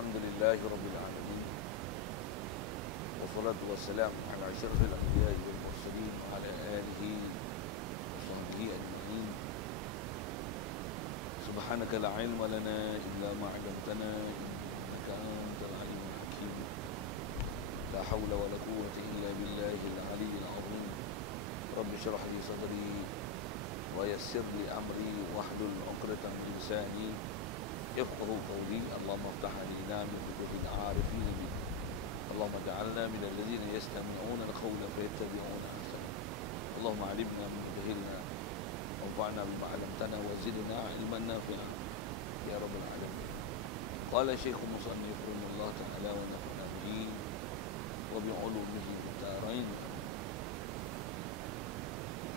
Alhamdulillahi Rabbil Alamin. Wassalatu wassalamu ala asyrafil anbiya'i wal mursalin wa ala alihi wa sahbihi ajma'in. Subhanaka la ilma lana illa ma 'allamtana innaka antal alimul hakim. La hawla wa la quwwata illa billahil aliyyil 'azim. Rabbi shrah li sadri wa yassir li amri wahlul 'uqdatam min lisani يفقه قولي. اللهم افتح علينا من فتوح العارفين بك. اللهم اجعلنا من الذين يستمعون القول فيتبعون احسنه. اللهم علمنا من جهلنا وانفعنا بما علمتنا وزدنا علما نافعا يا رب العالمين. قال الشيخ المصنف رحمه الله تعالى ونفعنا به وبعلومه في الدارين.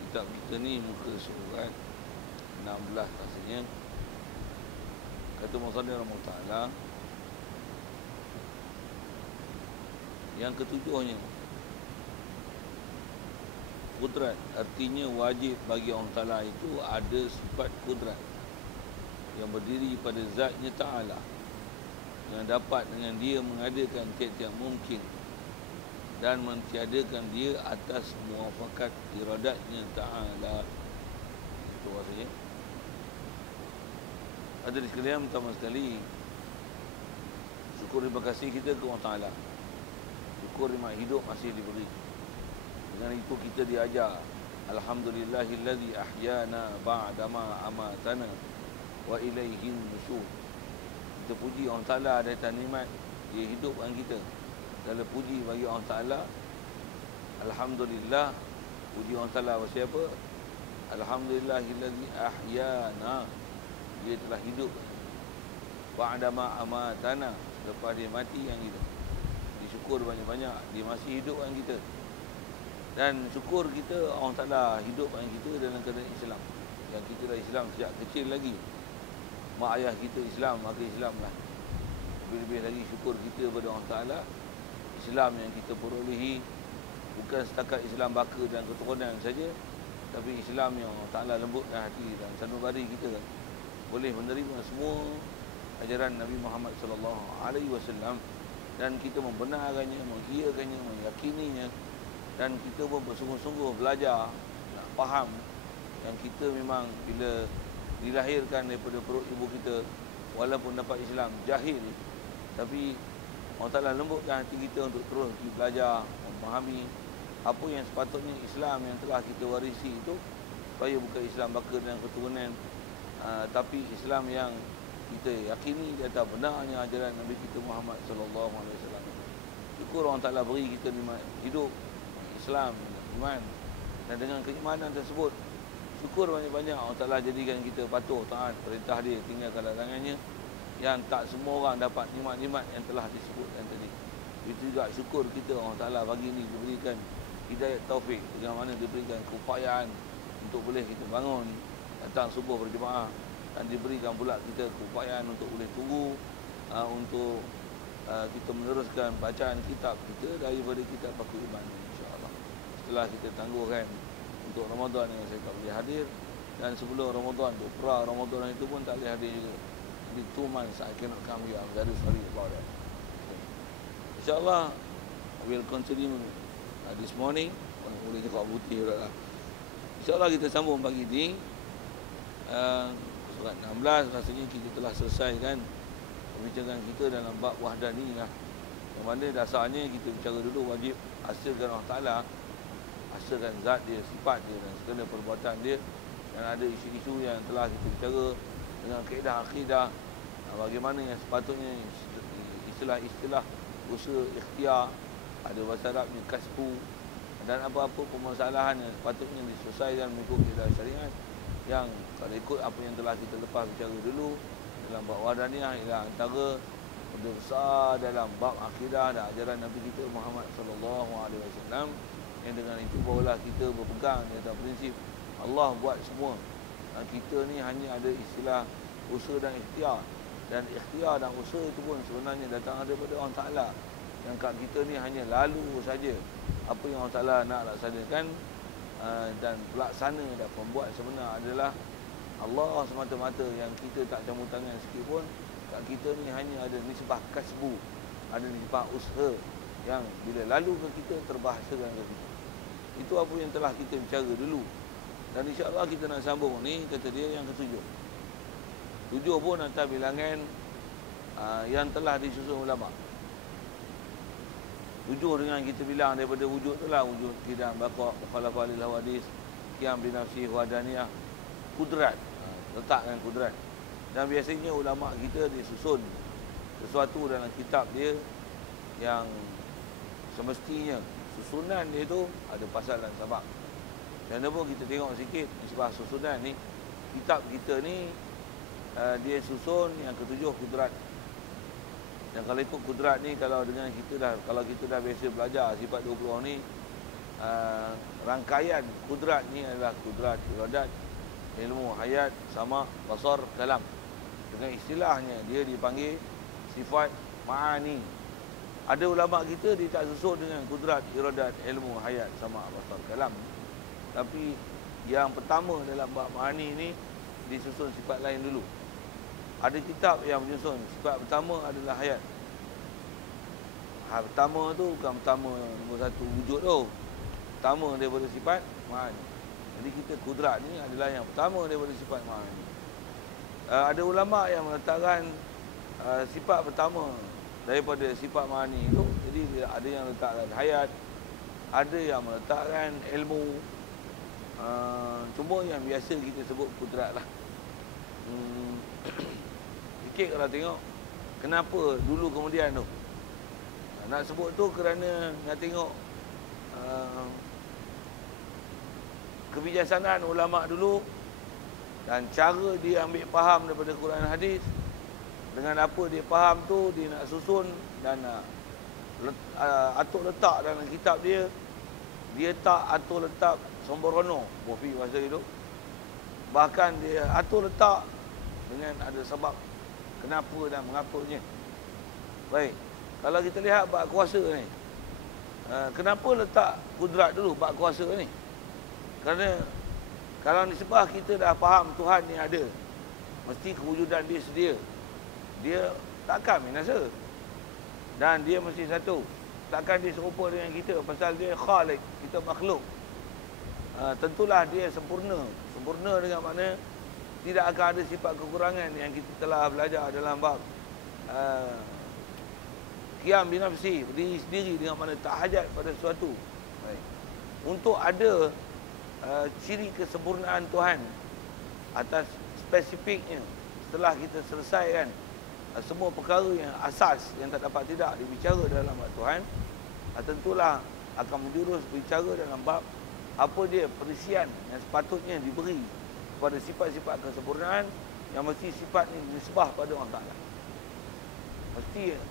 Kitab kita ni muka surat 16 rasanya. Kata Musannif rahimahullah ta'ala, yang ketujuhnya kudrat. Artinya wajib bagi Allah Ta'ala itu ada sifat kudrat yang berdiri pada zatnya Ta'ala, yang dapat dengan dia mengadakan tiap-tiap mungkin dan mentiadakan dia atas muafakat iradatnya Ta'ala. Itu maksudnya. Hadirin sekalian, pertama sekali syukur terima kasih kita ke Allah Ta'ala. Syukur nikmat hidup masih diberi. Dengan itu kita diajar, alhamdulillahillazi ahyana ba'dama amatana wa ilaihin nusyur. Kita puji Allah Ta'ala atas nikmat dia hidupkan kita. Dalam puji bagi Allah Ta'ala, alhamdulillah. Puji Allah Ta'ala siapa? Alhamdulillahillazi ahyana, dia telah hidup ba'dama amatana, lepas dia mati yang kita. Disyukur banyak-banyak dia masih hidupkan kita. Dan syukur kita Allah Ta'ala hidupkan kita dalam keadaan Islam. Yang kita dah Islam sejak kecil lagi. Mak ayah kita Islam, maka Islam lah. Lebih-lebih lagi syukur kita kepada Allah Ta'ala, Islam yang kita perolehi bukan setakat Islam baka dan keturunan saja, tapi Islam yang Allah Ta'ala lembutkan hati dan sanubari kita boleh menerima semua ajaran Nabi Muhammad SAW, dan kita membenarkannya, mengiyakannya, meyakininya, dan kita pun bersungguh-sungguh belajar nak faham yang kita memang bila dilahirkan daripada perut ibu kita, walaupun dapat Islam jahil, tapi Allah Ta'ala lembutkan hati kita untuk terus belajar, memahami apa yang sepatutnya Islam yang telah kita warisi itu, supaya bukan Islam baka dan keturunan, tapi Islam yang kita yakini di atas benarnya ajaran Nabi kita Muhammad SAW. Syukur Allah Ta'ala beri kita nikmat hidup, Islam, iman, dan dengan keimanan tersebut syukur banyak-banyak Allah Ta'ala jadikan kita patuh taat perintah dia, tinggalkan larangannya, yang tak semua orang dapat nikmat-nikmat yang telah disebutkan tadi. Itu juga syukur kita Allah Ta'ala pagi ini diberikan hidayat taufik, dengan mana diberikan keupayaan untuk boleh kita bangun datang subuh berjemaah, dan diberikan pula kita keupayaan untuk boleh tunggu untuk kita meneruskan bacaan kitab kita daripada kitab Paku Iman, insya-Allah. Setelah kita tangguhkan untuk Ramadan yang saya tak boleh hadir, dan sebelum Ramadan tu, pra Ramadan itu pun tak boleh hadir juga. Jadi 2 months I cannot come here. I'm very sorry about that. InsyaAllah we'll continue this morning. Boleh cakap putih juga lah. InsyaAllah kita sambung pagi ini. Surat 16 rasanya kita telah selesaikan perbincangan kita dalam bab wahdaniyah, yang mana dasarnya kita bicara dulu wajib asaskan Allah Ta'ala, asaskan zat dia, sifat dia dan segala perbuatan dia, dan ada isu-isu yang telah kita bicara dengan kaedah akidah, bagaimana yang sepatutnya istilah-istilah usaha ikhtiar, ada bahasa Arabnya kasbu, dan apa-apa permasalahan yang sepatutnya diselesaikan mengikut kaedah syariat, yang kalau ikut apa yang telah kita lepas bicara dulu dalam bab wahdaniyah, ialah antara benda besar dalam bab akidah dan ajaran Nabi kita Muhammad SAW, yang dengan itu barulah kita berpegang di atas prinsip Allah buat semua, dan kita ni hanya ada istilah usaha dan ikhtiar, dan ikhtiar dan usaha itu pun sebenarnya datang daripada Allah Ta'ala, yang kat kita ni hanya lalu saja apa yang Allah Ta'ala nak laksanakan, dan pelaksana dan pembuat sebenar adalah Allah semata-mata, yang kita tak campur tangan sikit pun kat kita ni hanya ada nisbah kasbu, ada nisbah usaha yang bila lalu ke kita terbahasakan ke kita. Itu apa yang telah kita bicara dulu. Dan insya-Allah kita nak sambung ni, kata dia yang ketujuh. 7 pun atas bilangan yang telah disusun ulama. 7 dengan kita bilang daripada wujud tu lah, wujud kidam, baqa', mukhalafah lil hawadis, qiyam bi nafsi wadaniyah, kudrat, letakkan kudrat. Dan biasanya ulama kita dia susun sesuatu dalam kitab dia yang semestinya susunan dia tu ada pasal dan sebab. Dan pun kita tengok sikit sebab susunan ni, kitab kita ni dia susun yang ketujuh kudrat. Dan kalau ikut kudrat ni, kalau kita dah biasa belajar sifat 20 ni, rangkaian kudrat ni adalah kudrat iradat, ilmu, hayat, sama, basar, kalam. Dengan istilahnya dia dipanggil sifat ma'ani. Ada ulama kita dia tak susun dengan kudrat iradat, ilmu, hayat, sama, basar, kalam. Tapi yang pertama dalam bab ma'ani ni disusun sifat lain dulu. Ada kitab yang menyusun sifat pertama adalah hayat. Pertama tu bukan pertama nombor 1 wujud tu. Pertama daripada sifat ma'ani. Jadi kita kudrat ni adalah yang pertama daripada sifat ma'ani. Ada ulama yang meletakkan sifat pertama daripada sifat ma'ani tu. Jadi ada yang letakkan hayat, ada yang meletakkan ilmu. Cuma yang biasa kita sebut kudrat lah. Sikit kalau tengok kenapa dulu kemudian tu. Nak sebut tu kerana nak tengok kebijaksanaan ulama dulu dan cara dia ambil faham daripada Quran hadis. Dengan apa dia faham tu, dia nak susun dan nak atur letak dalam kitab dia. Dia tak atur letak sembrono, bofi bahasa itu. Bahkan dia atur letak dengan ada sebab kenapa dan mengapanya. Baik, kalau kita lihat bab kuasa ni, kenapa letak kudrat dulu bab kuasa ni? Kerana kalau nisbah kita dah faham Tuhan ni ada, mesti kewujudan dia sedia. Dia takkan binasa. Dan dia mesti satu. Takkan dia serupa dengan kita pasal dia khalik, kita makhluk. Tentulah dia sempurna. Sempurna dengan makna tidak akan ada sifat kekurangan yang kita telah belajar dalam bab qiyam bi nafsi, berdiri sendiri dengan makna tak hajat pada sesuatu. Baik. Untuk ada ciri kesempurnaan Tuhan atas spesifiknya, setelah kita selesaikan semua perkara yang asas yang tak dapat tidak dibicara dalam bab Tuhan, tentulah akan menjurus bicara dalam bab apa dia perisian yang sepatutnya diberi pada sifat-sifat kesempurnaan yang mesti sifat ni nisbah pada Allah Ta'ala. Mesti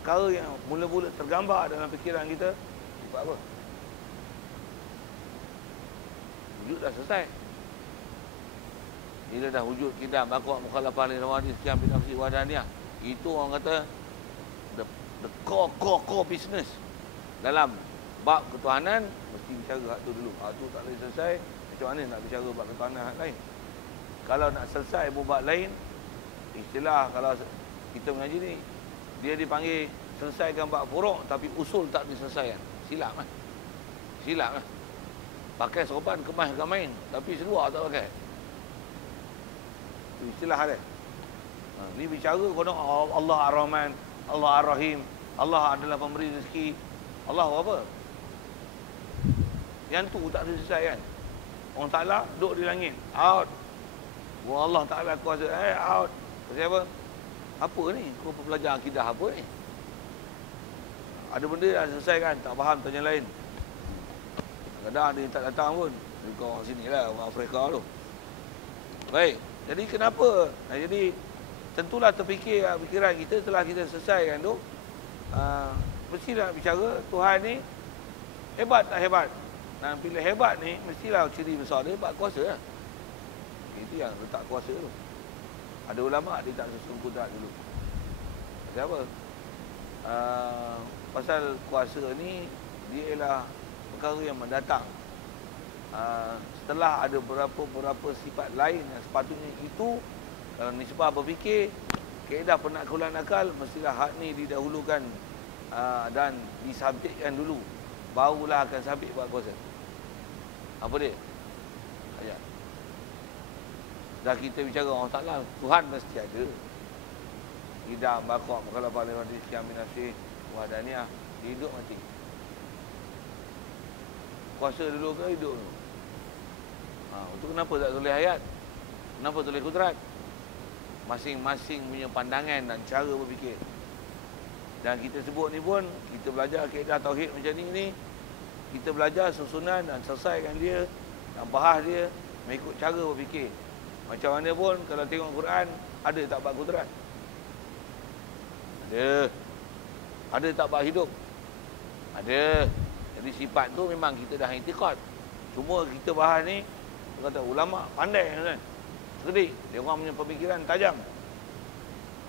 perkara yang mula-mula tergambar dalam fikiran kita, sifat apa? Wujud dah selesai. Bila dah wujud kidam, baqa', mukhalafah lil hawadis, qiyam bi nafsi wadaniyah, itu orang kata the core business dalam bab ketuhanan. Mesti bicara hak tu dulu. Hak tu tak boleh selesai, macam mana nak bicara bab ketuhanan hak lain? Kalau nak selesai bab lain, istilah kalau kita mengaji ni, dia dipanggil selesaikan bab furuk tapi usul tak diselesaikan. Silap kan? Silap kan? Pakai serban kemas main tapi seluar tak pakai. Itu istilah dia. Ni bicara konon Allah Ar-Rahman, Allah Ar-Rahim, Allah adalah pemberi rezeki. Allah apa? Yang tu tak diselesaikan. Orang Ta'ala duduk di langit, out. Allah Ta'ala kuasa, out. Pasal apa? Apa ni? Kau belajar akidah apa ni? Ada benda dah selesaikan, tak faham tanya lain. Kadang-kadang ada yang tak datang pun. Kau orang sini lah, orang Afrika tu. Baik, jadi kenapa? Jadi tentulah terfikir fikiran kita setelah kita selesaikan tu, mesti nak bicara Tuhan ni hebat tak hebat. Dan bila hebat ni, mestilah ciri besar dia bab kuasa lah. Itu yang letak kuasa tu. Ada ulama' dia tak susun kudrat dulu. Pasal apa? Pasal kuasa ni, dia ialah perkara yang mendatang. Setelah ada beberapa sifat lain yang sepatutnya itu, kalau nisbah berfikir, kaedah penaklukan akal, mestilah hak ni didahulukan dan disabitkan dulu. Barulah akan sabit buat kuasa. Apa dia? Ayat. Dah kita bicara Allah Ta'ala, Tuhan mesti ada. Tidak bakok kalau pada hadis kiamin nasih wahdaniah, hidup mati. Kuasa dulu ke hidup dulu? Itu kenapa tak tulis ayat? Kenapa tulis kudrat? Masing-masing punya pandangan dan cara berfikir. Dan kita sebut ni pun, kita belajar kaedah tauhid macam ni, kita belajar susunan dan selesaikan dia dan bahas dia mengikut cara berfikir. Macam mana pun kalau tengok Quran, ada tak bab kudrat? Ada. Ada tak bab hidup? Ada. Jadi sifat tu memang kita dah i'tiqad. Cuma kita bahas ni, kata ulama pandai kan. Cerdik, dia orang punya pemikiran tajam.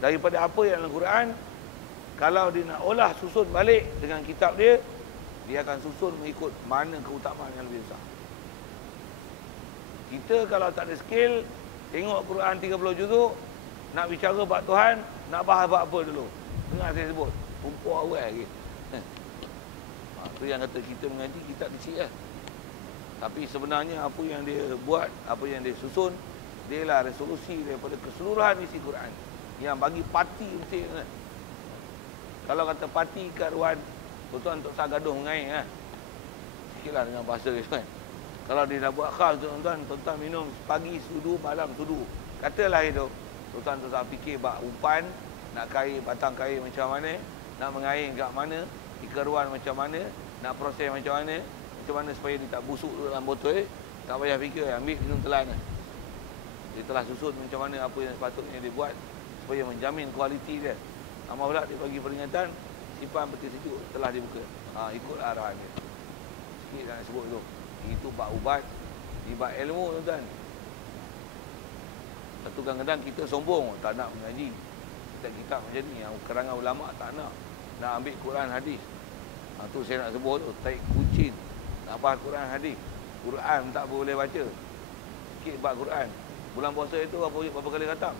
Daripada apa yang dalam Quran, kalau dia nak olah susun balik dengan kitab dia, dia akan susun mengikut mana keutamaan yang lebih besar. Kita kalau tak ada skill, tengok Quran 30 juzuk, nak bicara bab Tuhan, nak bahas bab apa dulu? Dengar saya sebut, rumput awal lagi. Itu yang kata kita mengaji, kita kecil lah. Tapi sebenarnya apa yang dia buat, apa yang dia susun, dia lah resolusi daripada keseluruhan isi Quran. Yang bagi parti betul kan. Kalau kata parti kat Ruan, tuan-tuan tak usah gaduh mengair lah. Sikitlah dengan bahasa dia kan. Kalau dia dah buat khas tuan-tuan minum pagi sudu, malam sudu. Katalah itu, tuan-tuan tak usah fikir bak umpan, nak kair, batang kair macam mana, nak mengair kat mana, ikeruan macam mana, nak proses macam mana supaya dia tak busuk dalam botol. Tak payah fikir, ambil minum telan lah. Dia telah susun macam mana apa yang sepatutnya dia buat supaya menjamin kualiti dia. Amal pula dia bagi peringatan, simpan peti sejuk telah dibuka. Ikutlah arahan dia. Sikit nak sebut tu. Itu bab ubat, di bab ilmu tuan-tuan. Satu kadang-kadang kita sombong, tak nak mengaji. Kitab macam ni, yang karangan ulama tak nak. Nak ambil Quran hadis. Tu saya nak sebut tu, taik kucing. Nak bahas Quran hadis. Quran tak boleh baca. Sikit bab Quran. Bulan puasa itu berapa kali khatam?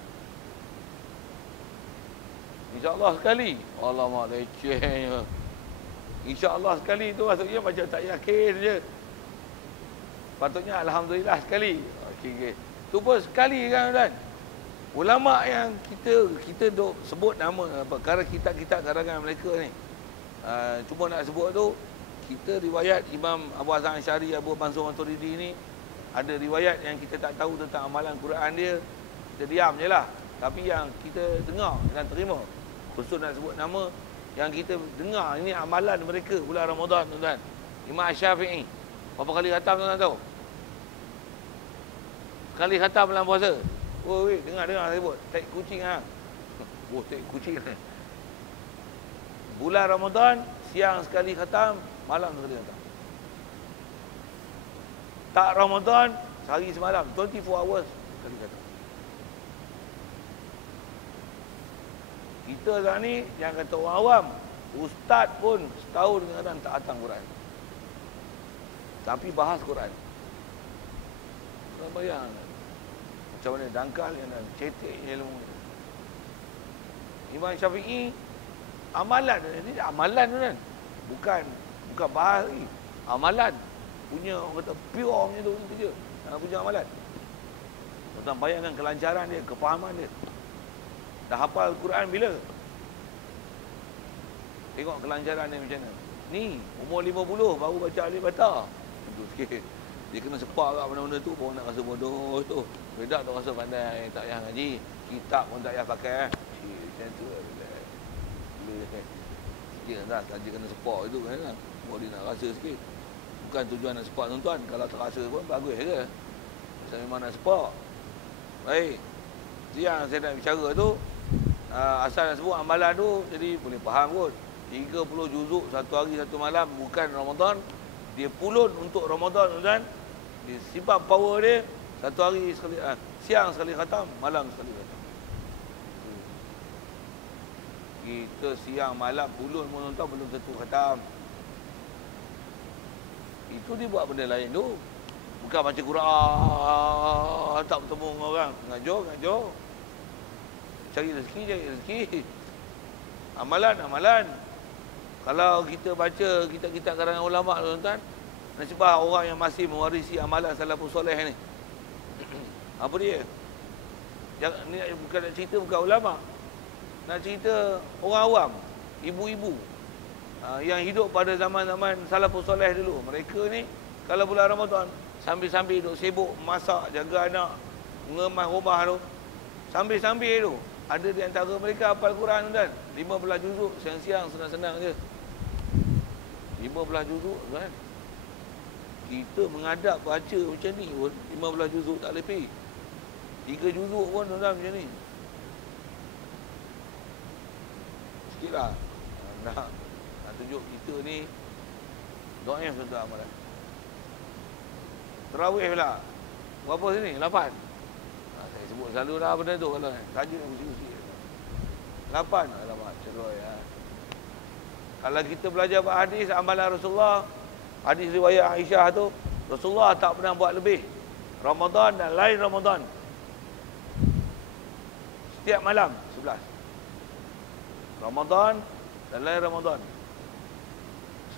InsyaAllah sekali. Alamak lecehnya. InsyaAllah sekali tu maksudnya macam tak yakin je. Patutnya Alhamdulillah sekali. Okay. Tu pun sekali kan tuan. Ulama yang kita duk sebut nama perkara kitab-kitab karangan mereka ni. Cuma nak sebut tu, kita riwayat Imam Abu Hasan Asy'ari, Abu Mansur Maturidi ni, ada riwayat yang kita tak tahu tentang amalan Quran dia, kita diam je lah. Tapi yang kita dengar dan terima, khusus nak sebut nama, yang kita dengar ini amalan mereka bulan Ramadan tuan-tuan. Imam Syafi'i, berapa kali khatam tuan-tuan tahu? Sekali khatam dalam puasa. Oi, dengar saya sebut. Taik kucing ah. Taik kucing. Bulan Ramadan, siang sekali khatam, malam sekali khatam. Tak Ramadan, sehari semalam, 24 hours sekali khatam. Kita sekarang ni, yang kata orang awam, ustaz pun setahun kadang tak khatam Quran. Tapi bahas Quran. Kau bayang macam mana dangkal yang cetek ilmu. Imam Syafi'i amalan ni, amalan tu kan. Bukan bahas lagi. Amalan punya orang kata pure punya tu je. Punya amalan. Tuan bayangkan kelancaran dia, kefahaman dia. Dah hafal Quran bila? Tengok kelancaran dia macam mana. Ni umur 50 baru baca alif bata. Itu sikit. Dia kena sepak kat benda-benda tu, baru nak rasa bodoh tu. Bedak tak rasa pandai, tak payah ngaji. Kitab pun tak payah pakai. Macam tu lah. Sikit dah, saja kena sepak itu kan. Baru dia nak rasa sikit. Bukan tujuan nak sepak tuan-tuan. Kalau terasa pun bagus ke. Macam memang nak sepak. Baik. Yang saya nak bicara tu, asal nak sebut amalan tu, jadi boleh faham kot. 30 juzuk satu hari satu malam, bukan Ramadan. Dia pulun untuk Ramadan tuan-tuan. Dia simpan power dia. Satu hari sekali, siang sekali khatam, malam sekali khatam. Kita siang malam pulun pun tuan-tuan belum tentu khatam. Itu dia buat benda lain tu. Bukan baca Quran, tak bertemu dengan orang. Ngajar. cari rezeki. Amalan. Kalau kita baca kitab-kitab karangan ulama tuan-tuan, nasibah orang yang masih mewarisi amalan salafus soleh ni. Apa dia? Ni bukan nak cerita bukan ulama. Nak cerita orang awam, ibu-ibu yang hidup pada zaman-zaman salafus soleh dulu. Mereka ni kalau bulan Ramadan sambil-sambil duduk sibuk masak, jaga anak, mengemas rumah tu. Sambil-sambil tu ada di antara mereka hafal Quran kan. 15 juzuk siang-siang senang-senang je. 15 juzuk kan. Kita menghadap baca macam ni pun 15 juzuk tak lebih. 3 juzuk pun tuan-tuan macam ni. Sikitlah. Nak tunjuk kita ni dhaif tuan-tuan amalan. Tarawih pula. Berapa sini? 8. Saya sebut selalu dah benda tu kalau tajuk usi-usi. 8. Alamak, ceroy ya. Kalau kita belajar hadis amalan Rasulullah, hadis riwayat Aisyah tu, Rasulullah tak pernah buat lebih. Ramadan dan lain Ramadan. Setiap malam 11. Ramadan dan lain Ramadan.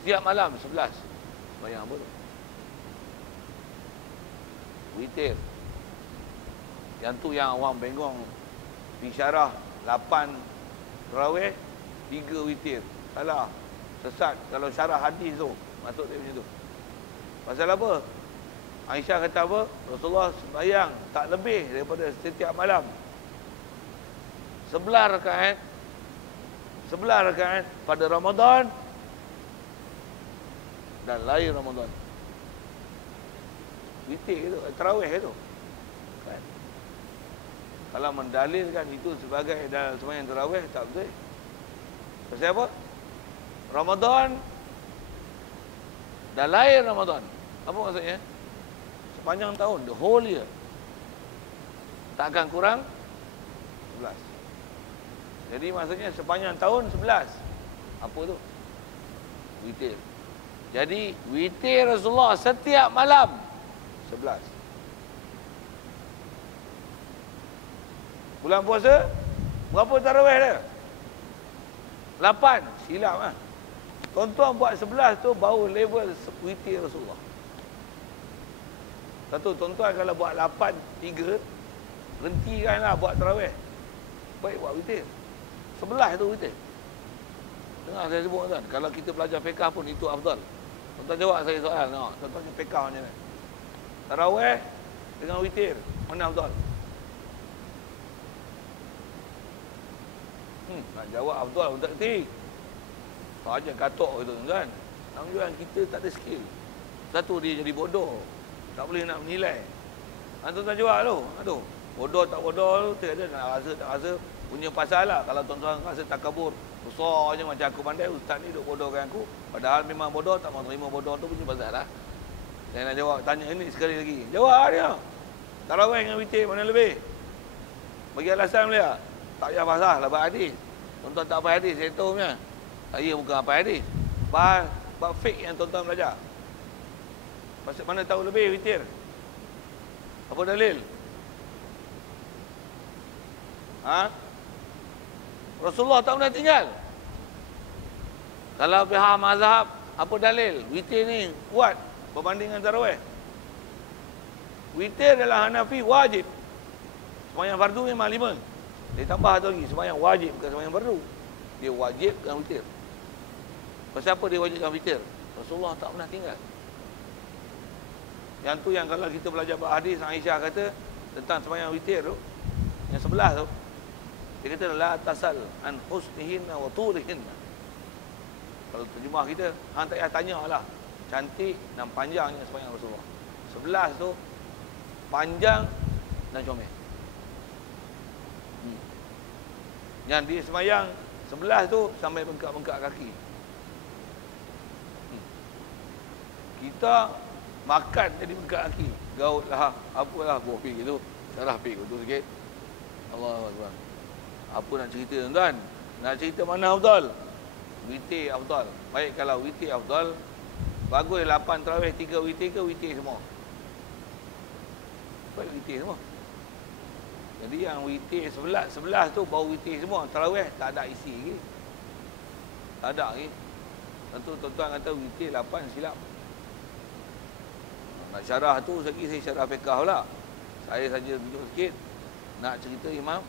Setiap malam 11. Sembahyang apa tu? Witir. Yang tu yang orang bengong di syarah 8 tarawih 3 witir. Salah. Sesat kalau syarah hadis tu. Maksud dia macam tu. Pasal apa? Aisyah kata apa? Rasulullah sembahyang tak lebih daripada setiap malam 11 rakaat. 11 rakaat pada Ramadan dan lain Ramadan. Witir tu, tarawih tu. Kan? Kalau mendalilkan itu sebagai dalam sembahyang tarawih, tak betul. Pasal apa? Ramadan dan lain Ramadan. Apa maksudnya? Sepanjang tahun, the whole year. Takkan kurang 11. Jadi maksudnya sepanjang tahun 11. Apa tu? Witir. Jadi witir Rasulullah setiap malam 11. Bulan puasa berapa tarawih dia? 8. Silap lah. Tuan-tuan buat 11 tu baru level witir Rasulullah. Satu, tuan-tuan kalau buat 8, 3, berhentikanlah buat tarawih. Baik buat witir. 11 tu witir. Dengar saya sebut tuan, kalau kita belajar fiqah pun itu afdal. Tuan-tuan jawab saya soal. Tuan-tuan fiqah macam mana? Tarawih dengan witir, mana afdal? Nak jawab afdal pun tak kerti. Saja katok gitu kan. Namanya kita tak ada skill. Satu dia jadi bodoh. Tak boleh nak menilai. Tuan-tuan jawab tu. Aduh, bodoh tak bodoh tu tiada nak rasa tak rasa punya pasal lah. Kalau tuan-tuan rasa takabur besar je macam aku pandai, ustaz ni duk bodohkan aku. Padahal memang bodoh, tak mahu terima bodoh tu punya pasal lah. Saya nak jawab, tanya ini sekali lagi. Jawab dia. Tarawih dengan witir mana lebih? Bagi alasan boleh tak? Tak payah pasal lah hadis. Tuan-tuan tak apa hadis, saya tahu punya. Saya bukan apa hadis. Bab fik yang tuan-tuan belajar. Pasal mana tahu lebih witir? Apa dalil? Rasulullah tak pernah tinggal. Kalau pihak mazhab, apa dalil? Witir ni kuat berbanding dengan tarawih. Witir adalah Hanafi wajib. Sembahyang fardu memang 5. Dia tambah satu lagi, sembahyang wajib bukan sembahyang fardu. Dia wajibkan witir. Pasal apa dia wajibkan witir? Rasulullah tak pernah tinggal. Yang tu yang kalau kita belajar hadis Aisyah kata tentang sembahyang witir tu, yang 11 tu, dia kata la tasal an husnihinna wa tulihinna. Kalau terjemah kita, hang tak payah tanyalah cantik dan panjangnya sembahyang Rasulullah. 11 tu panjang dan comel. Yang dia sembahyang 11 tu sampai bengkak-bengkak kaki. Kita makan jadi bengkak kaki. Gaut lah, apalah buah pig itu. Salah pig tu sikit. Allahu Akbar. Apa nak cerita tuan-tuan? Nak cerita mana afdal? Witir afdal. Baik kalau witir afdal, bagus 8 tarawih 3 witir ke witir semua? Baik witir semua. Jadi yang witir sebelah tu baru witir semua. Tarawih tak ada isi lagi. Tak ada lagi. Tentu tuan-tuan kata witir 8 silap. Nak syarah tu saya syarah fiqh pula. Saya saja tunjuk sikit. Nak cerita Imam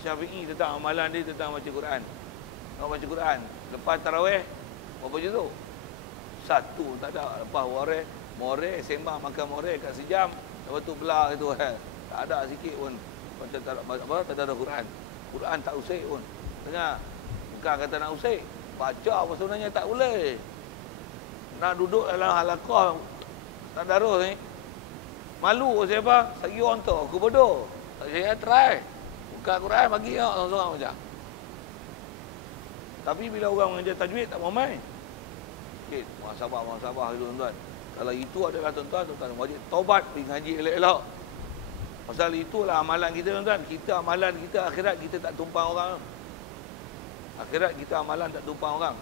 Syafi'i tentang amalan dia tentang baca Quran. Nak baca Quran. Lepas tarawih, berapa juz tu? 1 tak ada. Lepas moreh, sembang makan moreh kat sejam. Lepas tu belah itu. Tak ada sikit pun. Tak ada Quran. Quran tak usik pun. Dengar. Bukan kata nak usik. Baca apa sebenarnya tak boleh. Nak duduk dalam halaqah tak darus ni. Malu siapa? Sagi orang tu. Aku bodoh. Saya try. Buka Quran bagi tengok seorang-seorang macam. Tapi bila orang mengajar tajwid tak mau main. Sikit. Muhasabah tuan-tuan. Kalau itu adalah tuan-tuan wajib taubat pergi ngaji elok-elok. Pasal itulah amalan kita tuan-tuan. Amalan kita akhirat kita tak tumpang orang. Akhirat kita amalan tak tumpang orang.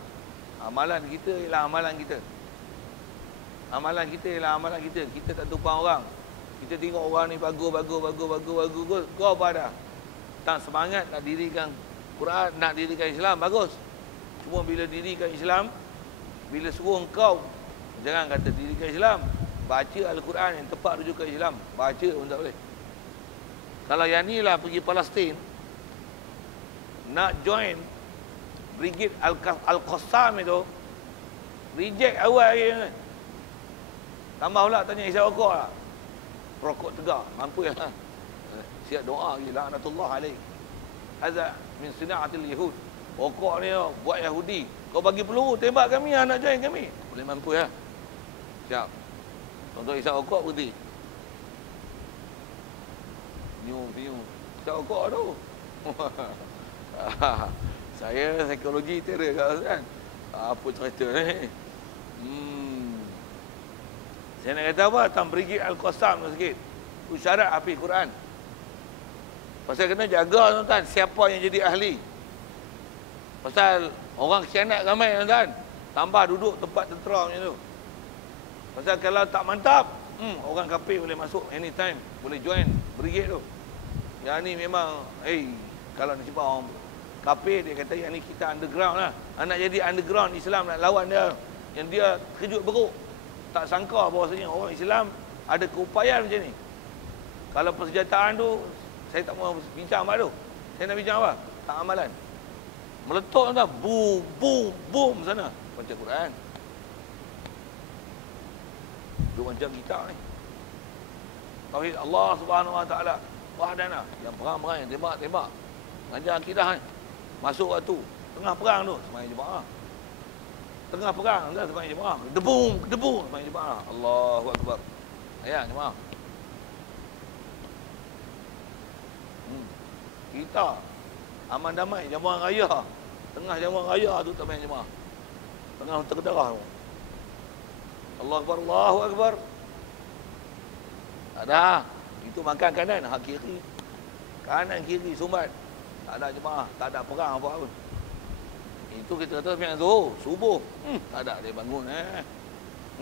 Amalan kita ialah amalan kita. Amalan kita ialah amalan kita. Kita tak tumpang orang. Kita tengok orang ni bagus. Kau apa dah? Tak semangat nak dirikan Quran, nak dirikan Islam, bagus. Cuma bila dirikan Islam, bila suruh kau, jangan kata dirikan Islam. Baca Al-Quran yang tepat rujukan Islam. Baca pun tak boleh. Kalau yang ni lah pergi Palestin, nak join Brigade Al-Qassam itu, reject awal lagi kan. Tambah pula tanya isap rokok lah. Rokok tegak, mampu ya. Siap doa lagi, la'natullah alaih. Hadza min sina'atil yahud. Rokok ni buat Yahudi. Kau bagi peluru, tembak kami, nak join kami. Boleh mampu ya. Siap. Untuk isap rokok berhenti. Piu. Isap rokok tu. Saya psikologi terror kan. Apa cerita ni? Saya nak kata apa? Tentang Brigade Al-Qassam sikit. Itu syarat hafiz Quran. Pasal kena jaga tuan-tuan siapa yang jadi ahli. Pasal orang khianat ramai tuan-tuan. Tambah duduk tempat tentera macam tu. Pasal kalau tak mantap, orang kafir boleh masuk anytime. Boleh join brigade tu. Yang ni memang, kalau nak simpan orang kafir, dia kata yang ni kita underground lah. Nak jadi underground Islam nak lawan dia. Yang dia kejut beruk. Tak sangka bahawasanya orang Islam ada keupayaan macam ni. Kalau persenjataan tu, saya tak mahu bincang apa tu. Saya nak bincang apa? Tak amalan. Meletup tuan, boom sana. Baca Quran. Dua macam kita ni. Tauhid Allah Subhanahu Wa Taala. Wahdana. Yang perang-perang, yang tembak-tembak. Mengajar akidah ni. Masuk waktu. Tengah perang tu, sembahyang jemaah. Tengah perang, sembahyang jemaah. Debu, sembahyang jemaah. Allahu Akbar. Ayat jemaah. Kita aman damai jamaah raya. Tengah jamaah raya tu tak main jemaah. Tengah terdarah tu. Allahu Akbar. Ada. Itu makan kanan, hak kiri. Kanan kiri sumbat. Tak ada jemaah, tak ada perang apa pun. Itu kita kata sembahyang Zuhur, subuh. Tak ada dia bangun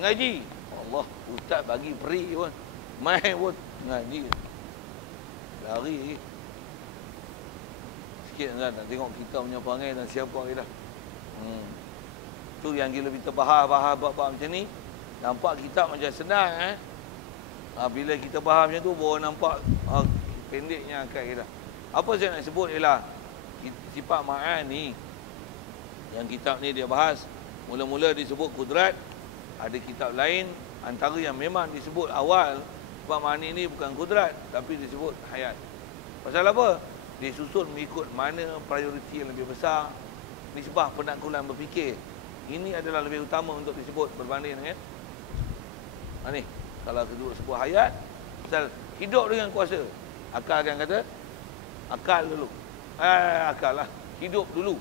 ngaji. Allah, ustaz bagi free pun. Main pun ngaji. Lari. Sikit kan nak tengok kita punya perangai dan siapa kita. Tu yang kita lebih terbahar bab-bab macam ni. Nampak kita macam senang bila kita faham macam tu baru nampak pendeknya akal kita. Apa saya nak sebut ialah sifat ma'ani yang kitab ni dia bahas. Mula-mula disebut kudrat, ada kitab lain antara yang memang disebut awal sifat ma'ani ni bukan kudrat tapi disebut hayat. Pasal apa? Disusun mengikut mana prioriti yang lebih besar, nisbah penaklukan berfikir. Ini adalah lebih utama untuk disebut berbanding dengan ni. Kalau kedua sebuah hayat, pasal hidup dengan kuasa. Akal akan kata akal dulu. Akal lah. Hidup dulu.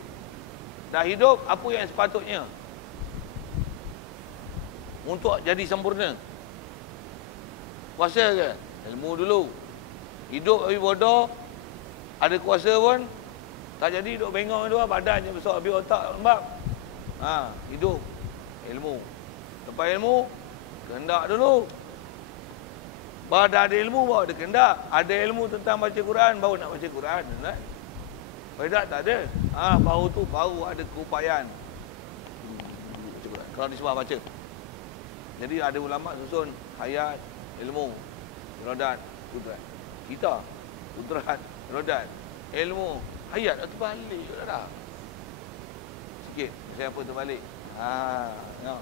Dah hidup, apa yang sepatutnya untuk jadi sempurna? Kuasa ke? Ilmu dulu. Hidup habis bodoh, ada kuasa pun tak jadi, duduk bengong tu, badan je besar, habis otak lembab. Hidup. Ilmu. Lepas ilmu, kehendak dulu. Baru dah ada ilmu, baru ada kehendak. Ada ilmu tentang baca Quran, baru nak baca Quran. Kan? Kalau tak ada. Baru tu, baru ada keupayaan. Baca Quran. Kalau di sebelah baca. Jadi ada ulama susun hayat, ilmu, irodat, kudrat. Kita, kudrat, irodat, ilmu, hayat. Itu balik dah. Sikit. Saya apa terbalik. No.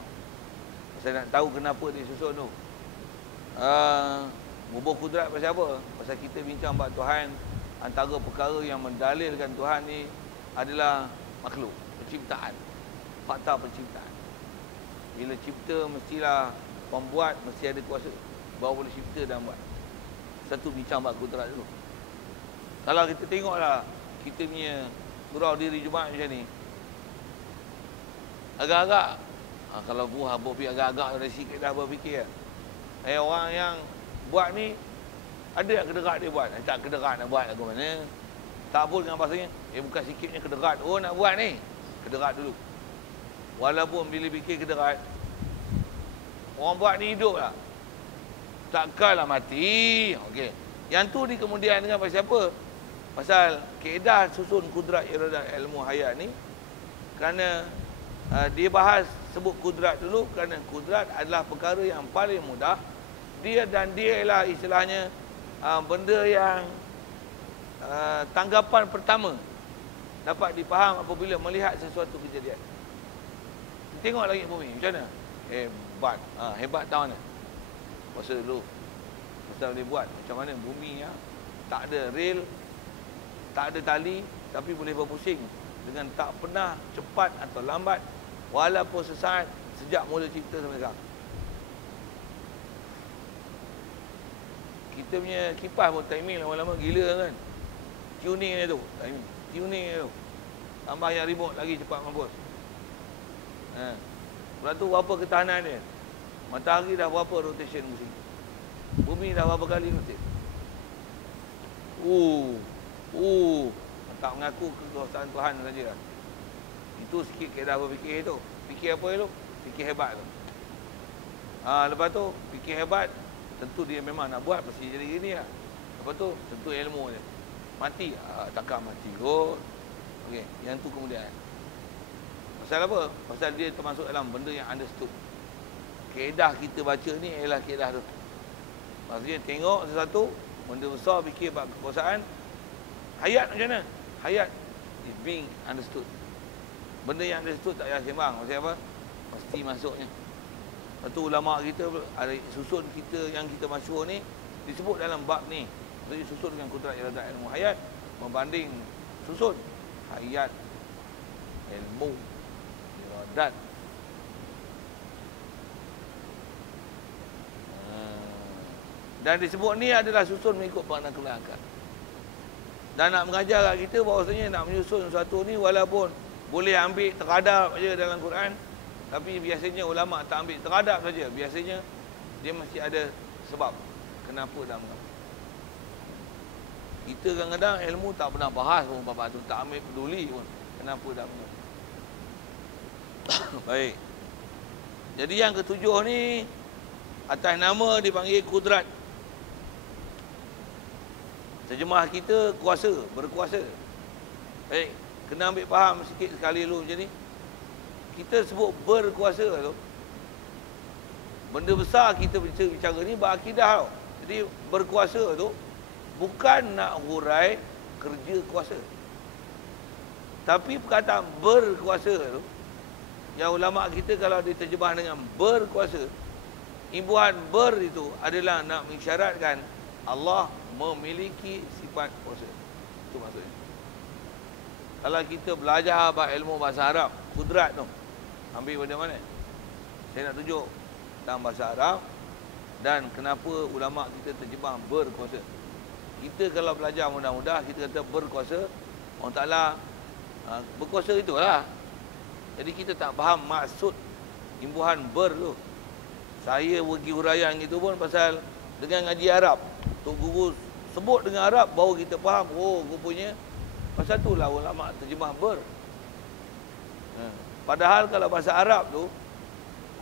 Saya nak tahu kenapa dia susun tu. Bubuh kudrat pasal apa? Pasal kita bincang bahawa Tuhan, antara perkara yang mendalilkan Tuhan ni adalah makhluk, penciptaan, fakta penciptaan. Bila cipta mestilah pembuat mesti ada kuasa, baru boleh cipta dan buat. Satu bincang bab kudrat dulu. Kalau kita tengoklah kita punya surau diri Jumaat macam ni, agak-agak kalau buah habis agak-agak dari sikit dah berfikir. Orang yang buat ni ada yang kederat dia buat. Tak kederat nak buat lagu mana. Tak pun dengan bahasanya, bukan sikitnya kederat. Nak buat ni, kederat dulu. Walaupun bila fikir kederat, orang buat ni hidup lah. Takkanlah mati. Okey. Yang tu di kemudian dengan pasal apa? Pasal kaedah susun kudrat iradat ilmu hayat ni, kerana dia bahas sebut kudrat dulu, kerana kudrat adalah perkara yang paling mudah. Dia ialah istilahnya benda yang tanggapan pertama dapat dipaham apabila melihat sesuatu kejadian. Tengok langit bumi macam mana? Hebat. Hebat tahu mana? Masa dulu Ustaz boleh buat macam mana bumi yang tak ada rel, tak ada tali, tapi boleh berpusing dengan tak pernah cepat atau lambat, walaupun sesaat sejak mula cipta sampai sekarang. Kita punya kipas pun timing lama-lama gila kan. Tuning dia tu, timing. Tuning dia tu. Tambah yang remote lagi cepat mampus. Lepas tu berapa ketahanan dia? Matahari dah berapa rotation musim? Bumi dah berapa kali rotate? Tak mengaku kekuasaan Tuhan saja. Itu sikit kaedah berfikir tu. Fikir apa tu? Fikir hebat tu. Lepas tu fikir hebat, tentu dia memang nak buat pasti jadi gini lah. Lepas tu tentu ilmu dia. Mati? Takkan mati kot. Okey, yang tu kemudian. Pasal apa? Pasal dia termasuk dalam benda yang understood. Kaedah kita baca ni ialah kaedah tu. Maksudnya tengok sesuatu, benda besar fikir bab kekuasaan. Hayat macam mana? Hayat is being understood. Benda yang understood tak payah sembang. Pasal apa? Pasti masuknya. Lepas tu ulama' kita ada susun kita yang kita masyhur ni disebut dalam bab ni. Maksudnya susun dengan kudrat iradat ilmu hayat membanding susun hayat ilmu iradat. Dan disebut ni adalah susun mengikut penaklukan akal. Dan nak mengajar kat kita bahawasanya nak menyusun sesuatu ni walaupun boleh ambil teradap je dalam Quran, tapi biasanya ulama' tak ambil teradap saja. Biasanya dia mesti ada sebab kenapa dan mengapa. Kita kadang-kadang ilmu tak pernah bahas pun bab tu, tak ambil peduli pun kenapa dan mengapa. Baik. Jadi yang ketujuh ni atas nama dipanggil kudrat. Terjemah kita kuasa, berkuasa. Baik, kena ambil faham sikit sekali dulu macam ni. Kita sebut berkuasa tu, benda besar kita bicara ni berakidah tau. Jadi berkuasa tu bukan nak hurai kerja kuasa, tapi perkataan berkuasa tu, yang ulama' kita kalau diterjemah dengan berkuasa, imbuhan ber itu adalah nak mengisyaratkan Allah memiliki sifat kuasa. Itu maksudnya. Kalau kita belajar ilmu bahasa Arab, kudrat tu, ambil benda mana? Saya nak tunjuk tentang bahasa Arab dan kenapa ulama' kita terjemah berkuasa. Kita kalau belajar mudah-mudah, kita kata berkuasa, Allah Ta'ala berkuasa itulah. Jadi kita tak faham maksud imbuhan ber tu. Saya pergi huraian itu pun pasal dengan ngaji Arab. Tok Guru sebut dengan Arab baru kita faham. Oh, rupanya pasal itulah ulama' terjemah ber. Padahal kalau bahasa Arab tu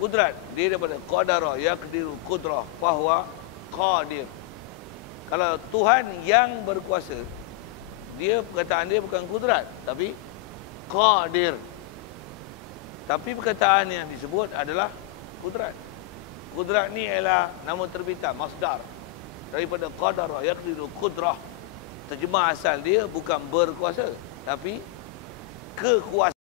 kudrat, dia daripada qadara yaqdiru qudrah fahuwa qadir. Kalau Tuhan yang berkuasa, dia perkataan dia bukan kudrat, tapi qadir. Tapi perkataan yang disebut adalah kudrat. Kudrat ni ialah nama terbitan, masdar. Daripada qadara yaqdiru qudrah. Terjemah asal dia bukan berkuasa, tapi kekuasaan.